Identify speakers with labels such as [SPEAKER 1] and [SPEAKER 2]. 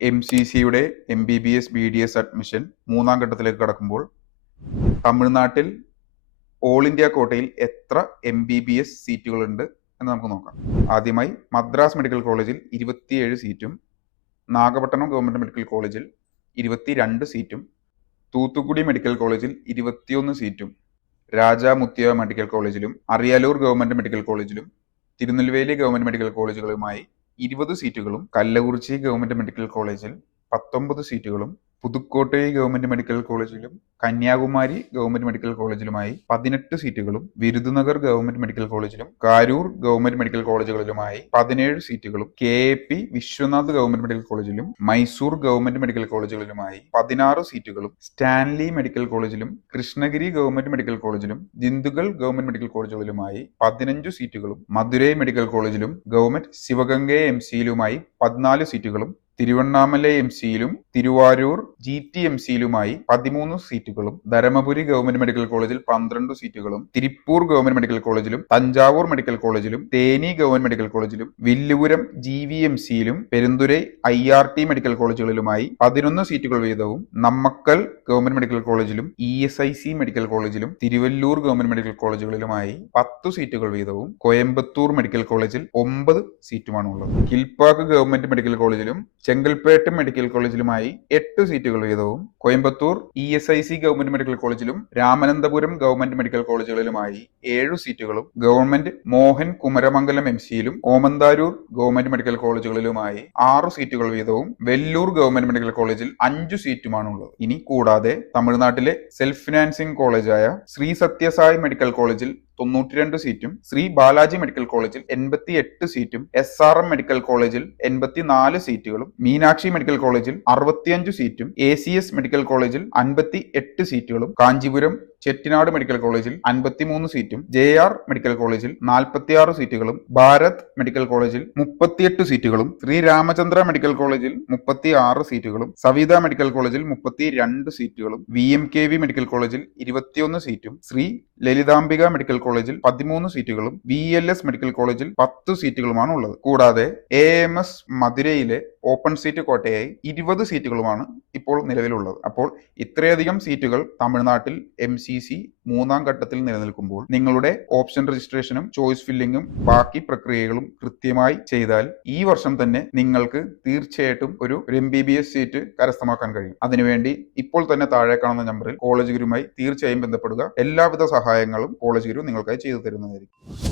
[SPEAKER 1] M C സിയുടെ M B B S B D S admission മൂന്നാം ഘട്ടത്തിലേക്ക് കടക്കുമ്പോൾ തമിഴ്നാട്ടിൽ ഓൾ ഇന്ത്യ കോട്ടയിൽ എത്ര എം ബി ബി എസ് സീറ്റുകളുണ്ട് എന്ന് നമുക്ക് നോക്കാം. ആദ്യമായി മദ്രാസ് മെഡിക്കൽ കോളേജിൽ ഇരുപത്തിയേഴ് സീറ്റും നാഗപട്ടണം ഗവൺമെന്റ് മെഡിക്കൽ കോളേജിൽ ഇരുപത്തിരണ്ട് സീറ്റും തൂത്തുക്കുടി മെഡിക്കൽ കോളേജിൽ ഇരുപത്തിയൊന്ന് സീറ്റും രാജാ രാജാമുത്യ മെഡിക്കൽ കോളേജിലും അറിയാലൂർ ഗവൺമെന്റ് മെഡിക്കൽ കോളേജിലും തിരുനെൽവേലി ഗവൺമെന്റ് മെഡിക്കൽ കോളേജുകളുമായി ഇരുപത് സീറ്റുകളും കല്ലകുറിച്ചി ഗവൺമെന്റ് മെഡിക്കൽ കോളേജിൽ പത്തൊമ്പത് സീറ്റുകളും പുതുക്കോട്ടൈ ഗവൺമെന്റ് മെഡിക്കൽ കോളേജിലും കന്യാകുമാരി ഗവൺമെന്റ് മെഡിക്കൽ കോളേജിലുമായി പതിനെട്ട് സീറ്റുകളും വിരുദുനഗർ ഗവൺമെന്റ് മെഡിക്കൽ കോളേജിലും കാരൂർ ഗവൺമെന്റ് മെഡിക്കൽ കോളേജുകളിലുമായി പതിനേഴ് സീറ്റുകളും K A P Vishwanath government medical കോളേജിലും മൈസൂർ ഗവൺമെന്റ് മെഡിക്കൽ കോളേജുകളിലുമായി പതിനാറ് സീറ്റുകളും സ്റ്റാൻലി മെഡിക്കൽ കോളേജിലും കൃഷ്ണഗിരി ഗവൺമെന്റ് മെഡിക്കൽ കോളേജിലും ദിന്ദുഗൽ ഗവൺമെന്റ് മെഡിക്കൽ കോളേജുകളിലുമായി പതിനഞ്ച് സീറ്റുകളും മധുരൈ മെഡിക്കൽ കോളേജിലും ഗവൺമെന്റ് ശിവഗംഗ എം സിയിലുമായി പതിനാല് സീറ്റുകളും തിരുവണ്ണാമല എം സിയിലും തിരുവാരൂർ ജി ടി എം സിയിലുമായി പതിമൂന്ന് സീറ്റുകളും ധരമപുരി ഗവൺമെന്റ് മെഡിക്കൽ കോളേജിൽ പന്ത്രണ്ട് സീറ്റുകളും തിരുപ്പൂർ ഗവൺമെന്റ് മെഡിക്കൽ കോളേജിലും തഞ്ചാവൂർ മെഡിക്കൽ കോളേജിലും തേനി ഗവൺമെന്റ് മെഡിക്കൽ കോളേജിലും Villupuram G V M സിയിലും Perundurai I R T medical കോളേജുകളിലുമായി പതിനൊന്ന് സീറ്റുകൾ വീതവും നമ്മക്കൽ ഗവൺമെന്റ് മെഡിക്കൽ കോളേജിലും E S I C medical കോളേജിലും തിരുവല്ലൂർ ഗവൺമെന്റ് മെഡിക്കൽ കോളേജുകളിലുമായി പത്ത് സീറ്റുകൾ വീതവും കോയമ്പത്തൂർ മെഡിക്കൽ കോളേജിൽ ഒമ്പത് സീറ്റുമാണുള്ളത്. കിൽപാക് ഗവൺമെന്റ് മെഡിക്കൽ കോളേജിലും ചെങ്കൽപ്പേട്ട് മെഡിക്കൽ കോളേജിലുമായി എട്ട് സീറ്റുകൾ വീതവും Coimbatore E S I C government medical കോളേജിലും രാമനന്തപുരം ഗവൺമെന്റ് മെഡിക്കൽ കോളേജുകളിലുമായി ഏഴു സീറ്റുകളും ഗവൺമെന്റ് മോഹൻ കുമരമംഗലം എം സിയിലും ഓമന്താരൂർ ഗവൺമെന്റ് മെഡിക്കൽ കോളേജുകളിലുമായി ആറ് സീറ്റുകൾ വീതവും വെല്ലൂർ ഗവൺമെന്റ് മെഡിക്കൽ കോളേജിൽ അഞ്ചു സീറ്റുമാണുള്ളത്. ഇനി കൂടാതെ തമിഴ്നാട്ടിലെ സെൽഫ് ഫിനാൻസിംഗ് കോളേജായ ശ്രീ സത്യസായി മെഡിക്കൽ കോളേജിൽ തൊണ്ണൂറ്റിരണ്ട് സീറ്റും ശ്രീ ബാലാജി മെഡിക്കൽ കോളേജിൽ എൺപത്തി എട്ട് സീറ്റും എസ് ആർ എം മെഡിക്കൽ കോളേജിൽ എൺപത്തിനാല് സീറ്റുകളും മീനാക്ഷി മെഡിക്കൽ കോളേജിൽ അറുപത്തിയഞ്ച് സീറ്റും എ സി എസ് മെഡിക്കൽ കോളേജിൽ അൻപത്തി എട്ട് സീറ്റുകളും കാഞ്ചീപുരം ചെട്ടിനാട് മെഡിക്കൽ കോളേജിൽ അൻപത്തിമൂന്ന് സീറ്റും ജെ ആർ മെഡിക്കൽ കോളേജിൽ നാൽപ്പത്തിയാറ് സീറ്റുകളും ഭാരത് മെഡിക്കൽ കോളേജിൽ മുപ്പത്തിയെട്ട് സീറ്റുകളും ശ്രീ രാമചന്ദ്ര മെഡിക്കൽ കോളേജിൽ മുപ്പത്തി ആറ് സീറ്റുകളും സവിത മെഡിക്കൽ കോളേജിൽ മുപ്പത്തി രണ്ട് സീറ്റുകളും V M K V medical കോളേജിൽ ഇരുപത്തിയൊന്ന് സീറ്റും ശ്രീ ലളിതാംബിക മെഡിക്കൽ കോളേജിൽ പതിമൂന്ന് സീറ്റുകളും വി എൽ എസ് മെഡിക്കൽ കോളേജിൽ പത്ത് സീറ്റുകളുമാണ് ഉള്ളത്. കൂടാതെ എ എം എസ് മധുരയിലെ ഓപ്പൺ സീറ്റ് കോട്ടയായി ഇരുപത് സീറ്റുകളുമാണ് ഇപ്പോൾ നിലവിലുള്ളത്. അപ്പോൾ ഇത്രയധികം സീറ്റുകൾ തമിഴ്നാട്ടിൽ എം സി സി മൂന്നാം ഘട്ടത്തിൽ നിലനിൽക്കുമ്പോൾ നിങ്ങളുടെ ഓപ്ഷൻ രജിസ്ട്രേഷനും ചോയ്സ് ഫില്ലിങ്ങും ബാക്കി പ്രക്രിയകളും കൃത്യമായി ചെയ്താൽ ഈ വർഷം തന്നെ നിങ്ങൾക്ക് തീർച്ചയായിട്ടും ഒരു M B B S seat കരസ്ഥമാക്കാൻ കഴിയും. അതിനുവേണ്ടി ഇപ്പോൾ തന്നെ താഴെ കാണുന്ന നമ്പറിൽ കോളേജ് ഗുരുമായി തീർച്ചയായും ബന്ധപ്പെടുക. എല്ലാവിധ സഹായങ്ങളും കോളേജ് ഗുരു നിങ്ങൾക്കായി ചെയ്തു തരുന്നതായിരിക്കും.